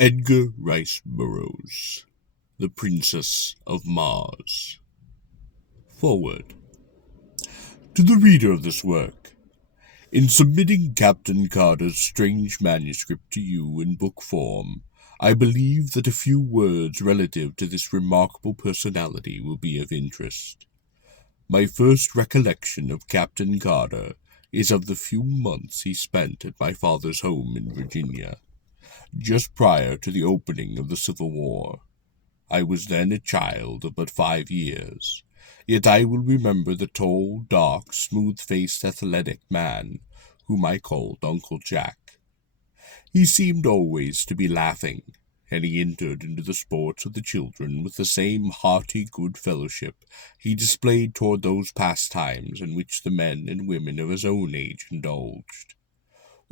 Edgar Rice Burroughs, The Princess of Mars. Forward. To the reader of this work, in submitting Captain Carter's strange manuscript to you in book form, I believe that a few words relative to this remarkable personality will be of interest. My first recollection of Captain Carter is of the few months he spent at my father's home in Virginia, just prior to the opening of the Civil War. I was then a child of but 5 years, yet I will remember the tall, dark, smooth-faced, athletic man whom I called Uncle Jack. He seemed always to be laughing, and he entered into the sports of the children with the same hearty good fellowship he displayed toward those pastimes in which the men and women of his own age indulged.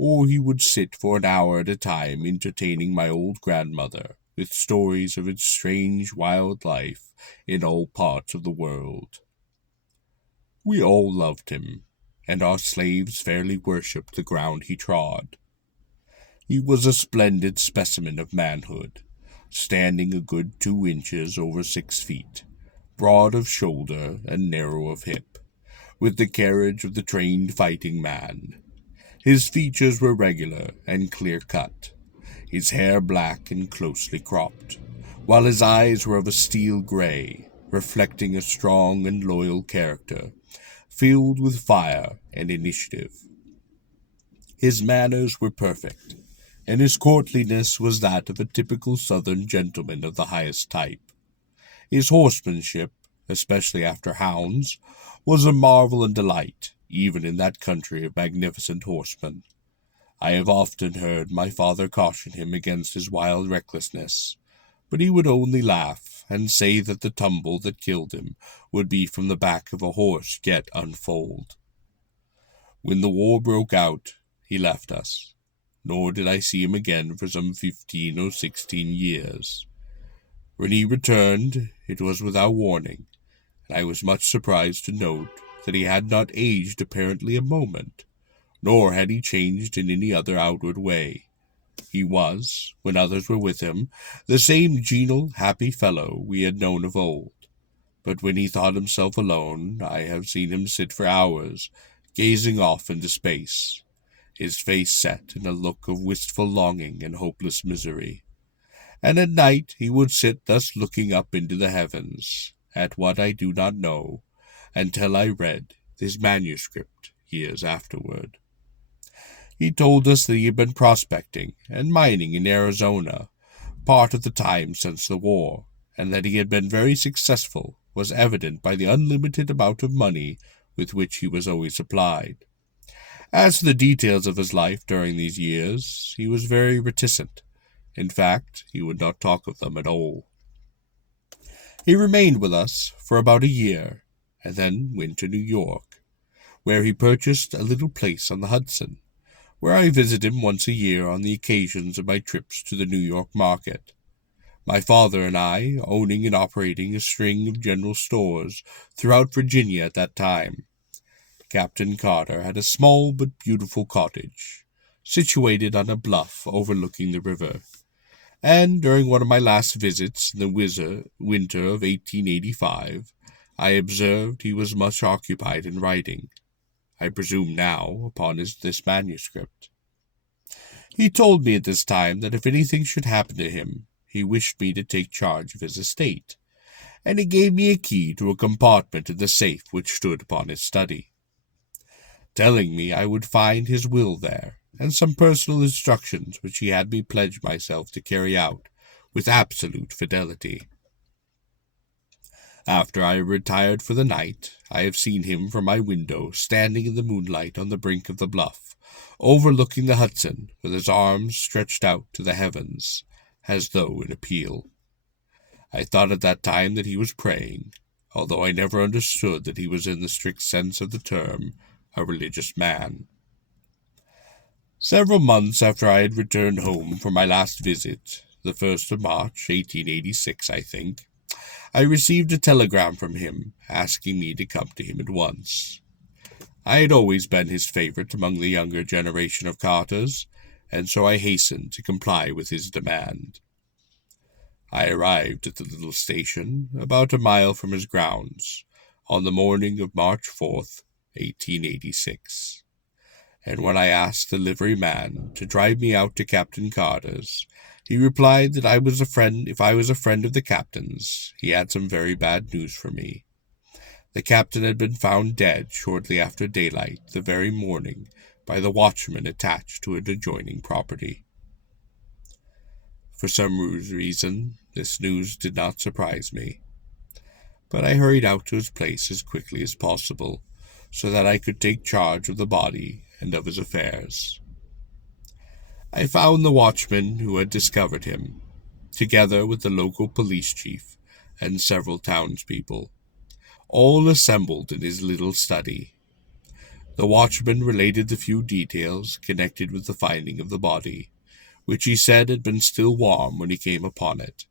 Or he would sit for an hour at a time entertaining my old grandmother with stories of its strange wild life in all parts of the world. We all loved him, and our slaves fairly worshipped the ground he trod. He was a splendid specimen of manhood, standing a good 2 inches over 6 feet, broad of shoulder and narrow of hip, with the carriage of the trained fighting man. His features were regular and clear-cut, his hair black and closely cropped, while his eyes were of a steel gray, reflecting a strong and loyal character, filled with fire and initiative. His manners were perfect, and his courtliness was that of a typical Southern gentleman of the highest type. His horsemanship, especially after hounds, was a marvel and delight, even in that country of magnificent horsemen. I have often heard my father caution him against his wild recklessness, but he would only laugh and say that the tumble that killed him would be from the back of a horse yet unfoaled. When the war broke out, he left us, nor did I see him again for some 15 or 16 years. When he returned, it was without warning, and I was much surprised to note that he had not aged apparently a moment, nor had he changed in any other outward way. He was, when others were with him, the same genial, happy fellow we had known of old, but when he thought himself alone, I have seen him sit for hours, gazing off into space, his face set in a look of wistful longing and hopeless misery. And at night he would sit thus looking up into the heavens, at what I do not know, until I read his manuscript years afterward. He told us that he had been prospecting and mining in Arizona part of the time since the war, and that he had been very successful was evident by the unlimited amount of money with which he was always supplied. As to the details of his life during these years, he was very reticent. In fact, he would not talk of them at all. He remained with us for about a year, and then went to New York, where he purchased a little place on the Hudson, where I visit him once a year on the occasions of my trips to the New York market, my father and I owning and operating a string of general stores throughout Virginia at that time. Captain Carter had a small but beautiful cottage, situated on a bluff overlooking the river, and during one of my last visits in the winter of 1885, I observed he was much occupied in writing, I presume now, upon this manuscript. He told me at this time that if anything should happen to him, he wished me to take charge of his estate, and he gave me a key to a compartment in the safe which stood upon his study, telling me I would find his will there, and some personal instructions which he had me pledge myself to carry out with absolute fidelity. After I have retired for the night, I have seen him from my window standing in the moonlight on the brink of the bluff, overlooking the Hudson, with his arms stretched out to the heavens, as though in appeal. I thought at that time that he was praying, although I never understood that he was in the strict sense of the term a religious man. Several months after I had returned home from my last visit, the 1st of March, 1886, I think, I received a telegram from him, asking me to come to him at once. I had always been his favorite among the younger generation of Carters, and so I hastened to comply with his demand. I arrived at the little station, about a mile from his grounds, on the morning of March 4th, 1886, and when I asked the liveryman to drive me out to Captain Carter's, he replied that if I was a friend of the captain's, he had some very bad news for me. The captain had been found dead shortly after daylight the very morning by the watchman attached to an adjoining property. For some reason, this news did not surprise me, but I hurried out to his place as quickly as possible, so that I could take charge of the body and of his affairs. I found the watchman who had discovered him, together with the local police chief and several townspeople, all assembled in his little study. The watchman related the few details connected with the finding of the body, which he said had been still warm when he came upon it.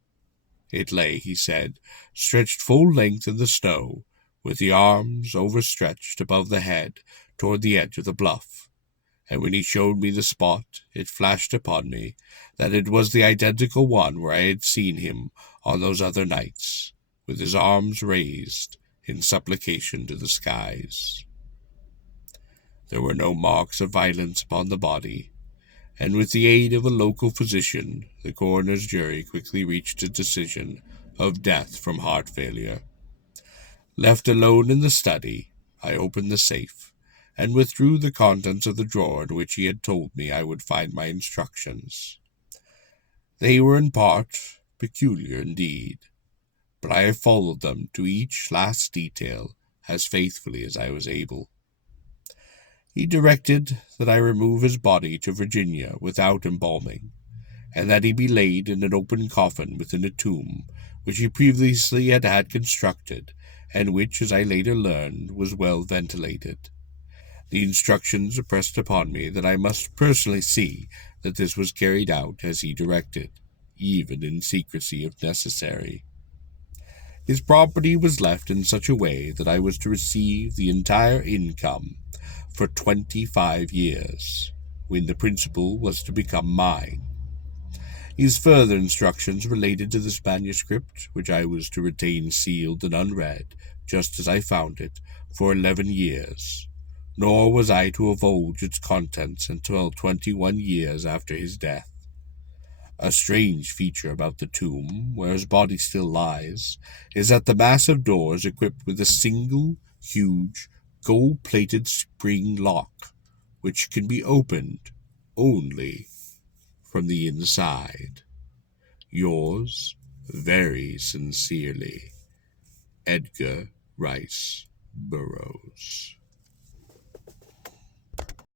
It lay, he said, stretched full length in the snow, with the arms overstretched above the head toward the edge of the bluff, and when he showed me the spot, it flashed upon me that it was the identical one where I had seen him on those other nights, with his arms raised in supplication to the skies. There were no marks of violence upon the body, and with the aid of a local physician, the coroner's jury quickly reached a decision of death from heart failure. Left alone in the study, I opened the safe, and withdrew the contents of the drawer in which he had told me I would find my instructions. They were in part peculiar indeed, but I have followed them to each last detail as faithfully as I was able. He directed that I remove his body to Virginia without embalming, and that he be laid in an open coffin within a tomb which he previously had constructed, and which, as I later learned, was well ventilated. The instructions impressed upon me that I must personally see that this was carried out as he directed, even in secrecy if necessary. His property was left in such a way that I was to receive the entire income for 25 years, when the principal was to become mine. His further instructions related to this manuscript, which I was to retain sealed and unread, just as I found it, for 11 years, nor was I to divulge its contents until 21 years after his death. A strange feature about the tomb, where his body still lies, is that the massive door is equipped with a single, huge, gold-plated spring lock, which can be opened only from the inside. Yours very sincerely, Edgar Rice Burroughs.